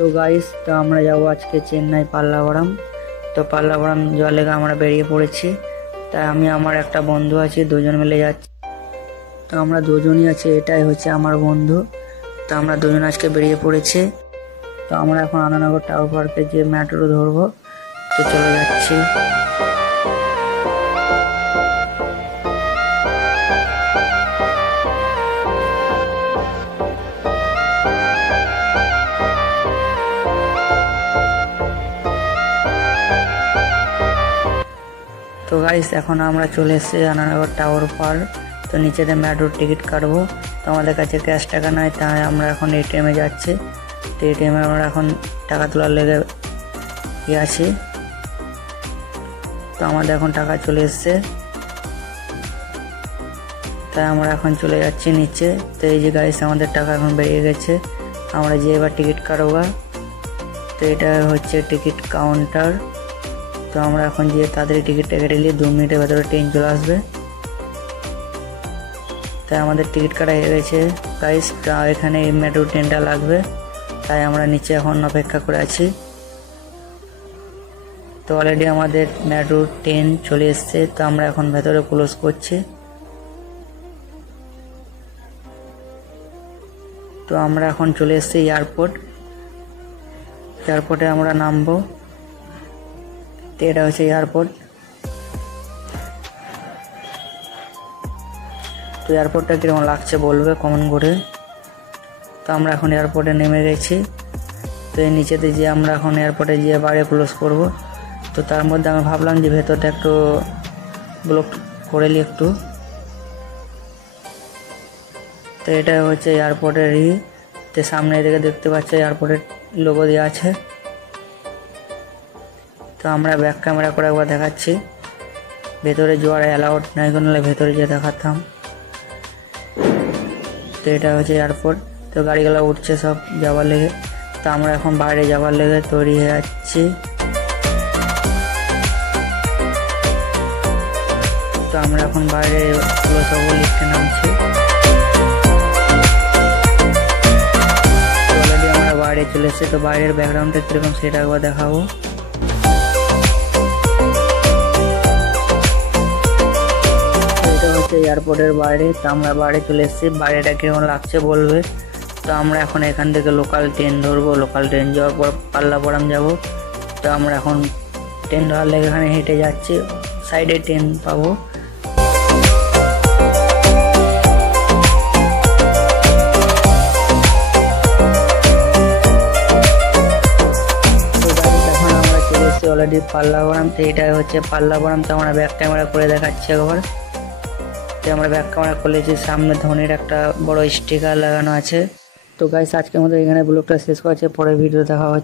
তো গাইস, তো আমরা যাবো আজকে চেন্নাই পাল্লাভারাম। তো পাল্লাভারাম যাওয়ার লেগে আমরা বেরিয়ে পড়েছি। তাই আমি আমার একটা বন্ধু আছে, দুজন মিলে যাচ্ছি। তো আমরা দুজনই আছি, এটাই হচ্ছে আমার বন্ধু। তো আমরা দুজন আজকে বেরিয়ে পড়েছি। তো আমরা এখন আনন্দনগর টাওয়ার পার্কে যে মেট্রো ধরবো, তো চলে যাচ্ছি। তো গাইস, এখন আমরা চলে এসেছি আনন্দনগর টাওয়ার পার্ক। তো নিচেতে মেট্রোর টিকিট কাটবো। তো আমাদের কাছে ক্যাশ টাকা নাই, তাই আমরা এখন এটিএমে যাচ্ছি। তো এটিএমে আমরা এখন টাকা তোলার লেগে আছি। তো আমাদের এখন টাকা চলে এসছে, তাই আমরা এখন চলে যাচ্ছি নিচে। তো এই যে গাইস, আমাদের টাকা এখন বেরিয়ে গেছে। আমরা যে এবার টিকিট কাটবো। তো এটা হচ্ছে টিকিট কাউন্টার। তো আমরা এখন যে তাড়াতাড়ি টিকিটটা কেটে নিয়ে 2 মিনিটের ভেতরে ট্রেন চলে আসবে। তাই আমাদের টিকিট কাটা হয়ে গেছে গাইস। এখানে মেট্রো ট্রেনটা লাগবে, তাই আমরা নিচে এখন অপেক্ষা করে আছি। তো অলরেডি আমাদের মেট্রো ট্রেন চলে এসছে। তো আমরা এখন ভেতরে ক্লোজ করছি। তো আমরা এখন চলে এসেছি এয়ারপোর্টে আমরা নামবো। তো এটা হচ্ছে এয়ারপোর্ট। তো এয়ারপোর্টটা কীরকম লাগছে বলবে কমেন্ট করে। তো আমরা এখন এয়ারপোর্টে নেমে গেছি। তো এই নিচেতে যে আমরা এখন এয়ারপোর্টে গিয়ে বাইরে ক্লোজ করব। তো তার মধ্যে আমি ভাবলাম যে ভেতরটা একটু ব্লক করে নিই একটু। তো এটা হচ্ছে এয়ারপোর্টেরই। তো সামনে দিকে দেখতে পাচ্ছি এয়ারপোর্টের লোগো দেওয়া আছে। তো আমরা ব্যাক ক্যামেরা করে একবার দেখাচ্ছি। ভেতরে যাওয়ার অ্যালাউড নাই, কোনো ভেতরে গিয়ে দেখাতাম। তো এটা হচ্ছে এয়ারপোর্ট। তো গাড়িগুলো উঠছে সব যাওয়ার লেগে। তো আমরা এখন বাইরে যাওয়ার লেগে তৈরি হয়ে যাচ্ছি। তো আমরা এখন বাইরে সব লিফটে নামছি। অলরেডি আমরা বাইরে চলে এসেছি। তো বাইরের ব্যাকগ্রাউন্ডটা কীরকম সেটা একবার দেখাবো। এয়ারপোর্টের বাইরে। তো আমরা বাইরে চলে এসেছি। বাইরেটা কেমন লাগছে বলবে। তো আমরা এখন এখান থেকে লোকাল ট্রেন ধরবো। লোকাল ট্রেন যাওয়ার পর পাল্লাভারাম যাব। তো আমরা এখন ট্রেন ধরার লেগে এখানে হেঁটে যাচ্ছি, সাইডে ট্রেন পাবো। এখন আমরা চলে এসেছি অলরেডি পাল্লাভারাম। তো এটাই হচ্ছে পাল্লাভারাম। তো আমরা ব্যাক ক্যামেরা করে দেখাচ্ছি একবার। আমরা ব্যাক ক্যামেরা খুলেছি, সামনে ধোনির একটা বড় স্টিকার লাগানো আছে। তো গাইস, আজকের মতো এখানে ব্লগটা শেষ করেছে। পরে ভিডিও দেখা হচ্ছে।